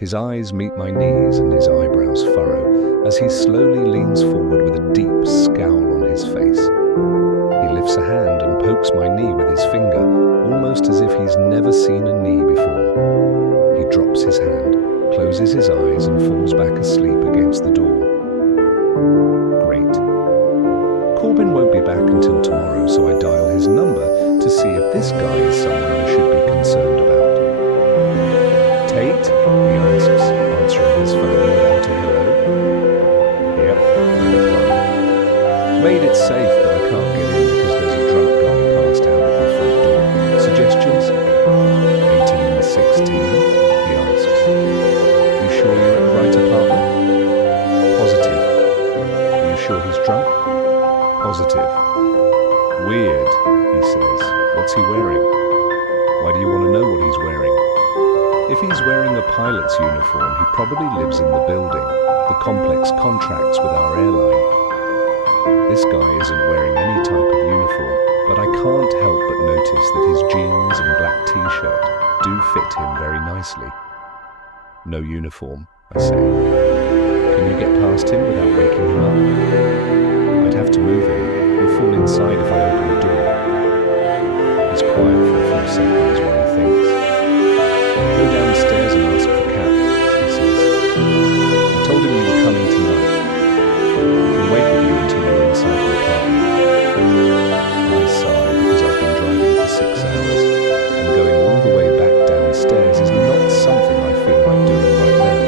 His eyes meet my knees and his eyebrows furrow as he slowly leans forward with a deep scowl on his face. He lifts a hand and pokes my knee with his finger, almost as if he's never seen a knee before. He drops his hand, closes his eyes and falls back asleep against the door. Great. Corbin won't be back until tomorrow, so I dial his number to see if this guy is someone I should be concerned about. Tate? He asks, answering his phone without a hello. Yep, I reply. Made it safe, but I can't get in because there's a drunk guy passed out at the front door. Suggestions? 1816, he asks. You sure you're at the right apartment? Positive. Are you sure he's drunk? Positive. Weird, he says. What's he wearing? Why do you want to know what he's wearing? If he's wearing a pilot's uniform, he probably lives in the building. The complex contracts with our airline. This guy isn't wearing any type of uniform, but I can't help but notice that his jeans and black t-shirt do fit him very nicely. No uniform, I say. Can you get past him without waking him up? I'd have to move him. He'll fall inside if I open the door. He's quiet for a few seconds while he thinks. Go downstairs and ask for Cap, he says. I told him you were coming tonight. He can wait with you until you're inside the apartment. I sigh because I've been driving for 6 hours, and going all the way back downstairs is not something I feel like doing right now.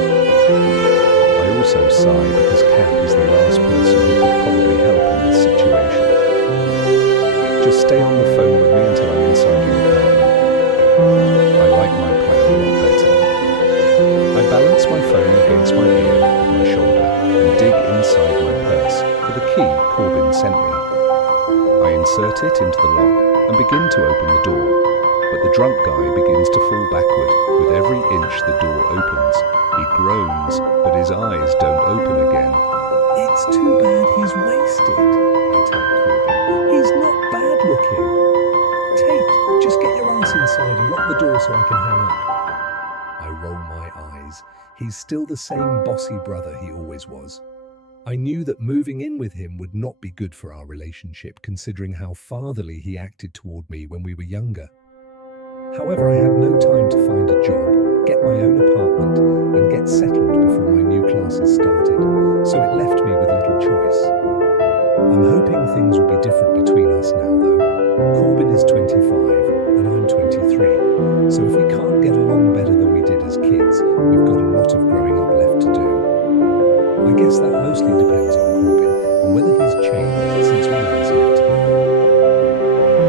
I also sigh because Cap is the last person who could probably help in this situation. Just stay on the phone with me until I'm inside your apartment. I like my plan a lot better. I balance my phone against my ear with my shoulder and dig inside my purse for the key Corbin sent me. I insert it into the lock and begin to open the door, but the drunk guy begins to fall backward with every inch the door opens. He groans, but his eyes don't open again. It's too bad he's wasted, I tell Corbin. He's not bad looking. Tate, just get your ass inside and lock the door so I can hang up. I roll my eyes. He's still the same bossy brother he always was. I knew that moving in with him would not be good for our relationship, considering how fatherly he acted toward me when we were younger. However, I had no time to find a job, get my own apartment, and get settled before my new classes started, so it left me with little choice. I'm hoping things will be different between us now, though. Corbin is 25 and I'm 23, so if we can't get along better than we did as kids, we've got a lot of growing up left to do. I guess that mostly depends on Corbin and whether he's changed since we last lived together.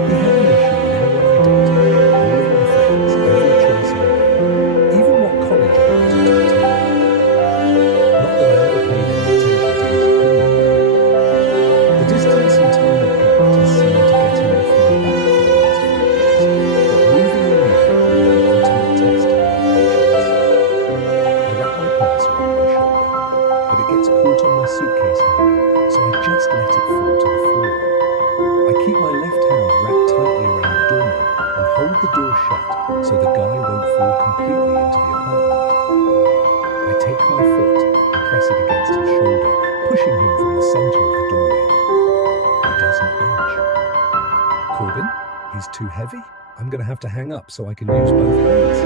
He had an issue with anyone I dated, all of my friends, every choice I made, even what college I wanted to attend. Not that I ever paid any attention to his opinion, though. The distance and time apart has seemed to get him off my back for the last few years, but moving in with him will be the ultimate test of my patience. I wrap my purse around my shoulder, but it gets caught on my suitcase handle, so I just let it fall to the floor. I keep my left hand wrapped tightly around the doorknob and hold the door shut so the guy won't fall completely into the apartment. I take my foot and press it against his shoulder, pushing him from the center of the doorway. He doesn't budge. Corbin, he's too heavy? I'm going to have to hang up so I can use both hands.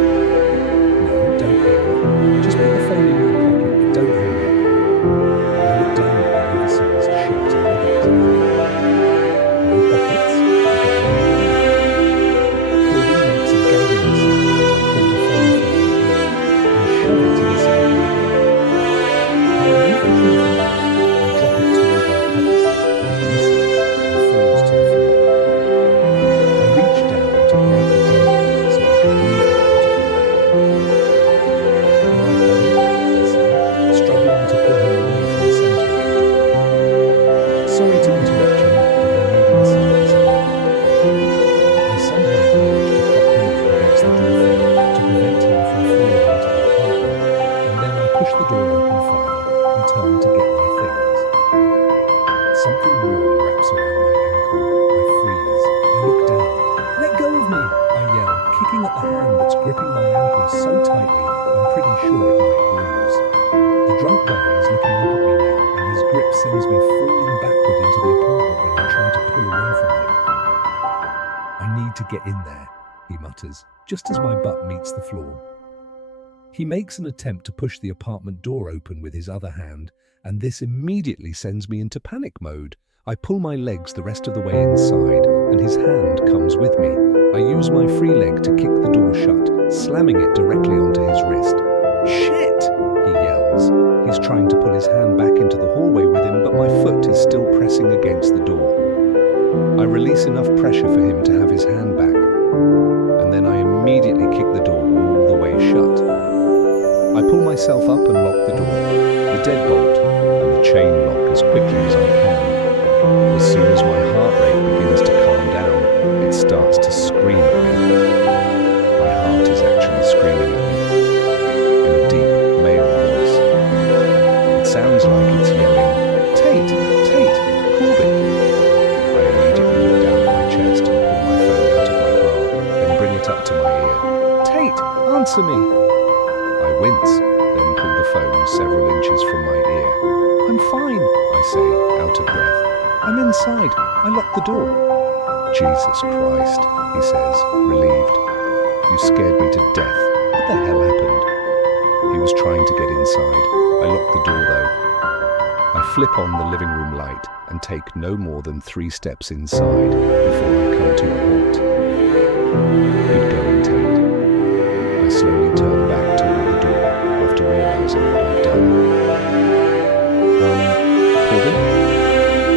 No, don't hang up. Just put the phone in your pocket, but don't hang up. I look down at the oversized sheet and nibbles. No pockets? Corbin makes a gagging sound as I pull the phone from my ear and shove it inside my hair. I remove the key from my hand and drop it toward my purse. It listens and falls to the floor. I reach down to grab the drunk guy so I can move him out of the way. All right, buddy, I say, struggling to pull him away from the center of the doorway. Sorry to interrupt your nap, but I need inside something. I somehow manage to prop him up against the door frame to prevent him from falling into the apartment, and then I push the door open farther and turn to get my things. Something warm wraps around my ankle. I freeze. I look down. Let go of me, I yell, kicking at the hand that's gripping my ankle so tightly I'm pretty sure it might drunk guy is looking up at me now, and his grip sends me falling backward into the apartment when I try to pull away from him. I need to get in there, he mutters, just as my butt meets the floor. He makes an attempt to push the apartment door open with his other hand, and this immediately sends me into panic mode. I pull my legs the rest of the way inside, and his hand comes with me. I use my free leg to kick the door shut, slamming it directly onto his wrist. "Shit!" he yells. He's trying to pull his hand back into the hallway with him, but my foot is still pressing against the door. I release enough pressure for him to have his hand back, and then I immediately kick the door all the way shut. I pull myself up and lock the door, the deadbolt, and the chain lock as quickly as I can. As soon as my heart rate begins to calm down, it starts to scream at me. My heart is actually screaming at me, in a deep male voice. It sounds like it's yelling, "Tate! Tate! Corbin!" I immediately look down at my chest and pull my phone out of my bra, then bring it up to my ear. "Tate, answer me!" I wince, then pull the phone several inches from my ear. "I'm fine," I say, out of breath. "I'm inside. I locked the door." "Jesus Christ," he says, relieved. "You scared me to death. What the hell happened?" He was trying to get inside. I locked the door though. I flip on the living room light and take no more than 3 steps inside before I come to a halt. Good going, Tate. I slowly turn back toward the door after realizing what I've done. Corbin?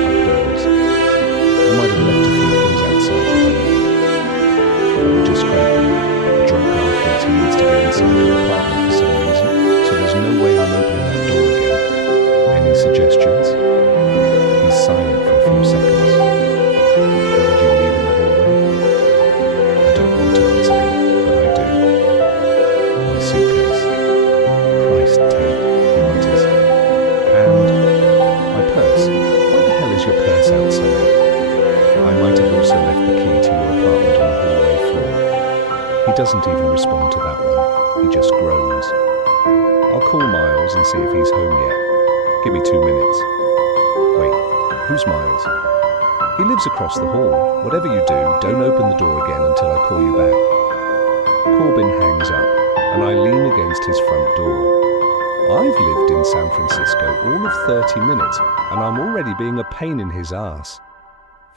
I pause. I might have left a few things outside that I need. I would just grab them. The drunk guy thinks he needs to get inside the apartment for some reason, so there's no way I'm opening that door again. Any suggestions? He's silent for a few seconds. What did you leave in the hallway? I don't want to answer him, but I do. My suitcase. Christ, Tate, he mutters. And my purse. Why the hell is your purse outside? I might have also left the key to your apartment on the hallway floor. He doesn't even respond to that one. He just groans. I'll call Miles and see if he's home yet. Give me 2 minutes. Wait, who's Miles? He lives across the hall. Whatever you do, don't open the door again until I call you back. Corbin hangs up, and I lean against his front door. I've lived in San Francisco all of 30 minutes, and I'm already being a pain in his ass.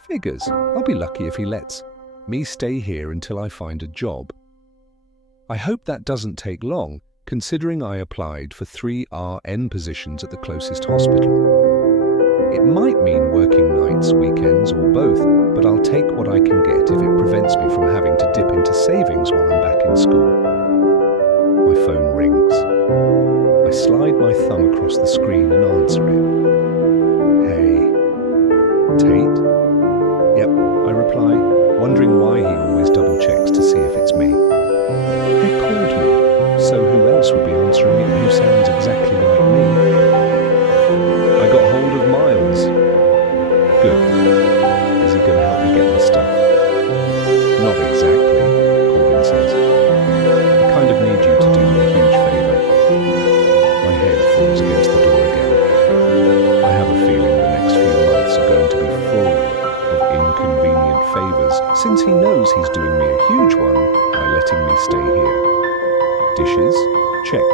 Figures, I'll be lucky if he lets me stay here until I find a job. I hope that doesn't take long, considering I applied for 3 RN positions at the closest hospital. It might mean working nights, weekends, or both, but I'll take what I can get if it prevents me from having to dip into savings while I'm back in school. My phone rings. I slide my thumb across the screen and answer it. Hey. Tate? Yep, I reply, wondering why he always double checks to see if it's me. They called me, so who else would be answering it who sounds exactly like me? I got hold of Miles. Good. Is he going to help me get my stuff? Not exactly, Colleen says. I kind of need you to do me a huge favour. My head falls against the door again. I have a feeling the next few months are going to be full of inconvenient favours, since he knows he's doing me a huge one by letting me stay here. Dishes? Check.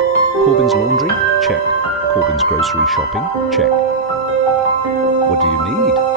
Corbin's laundry? Check. Corbin's grocery shopping? Check. What do you need?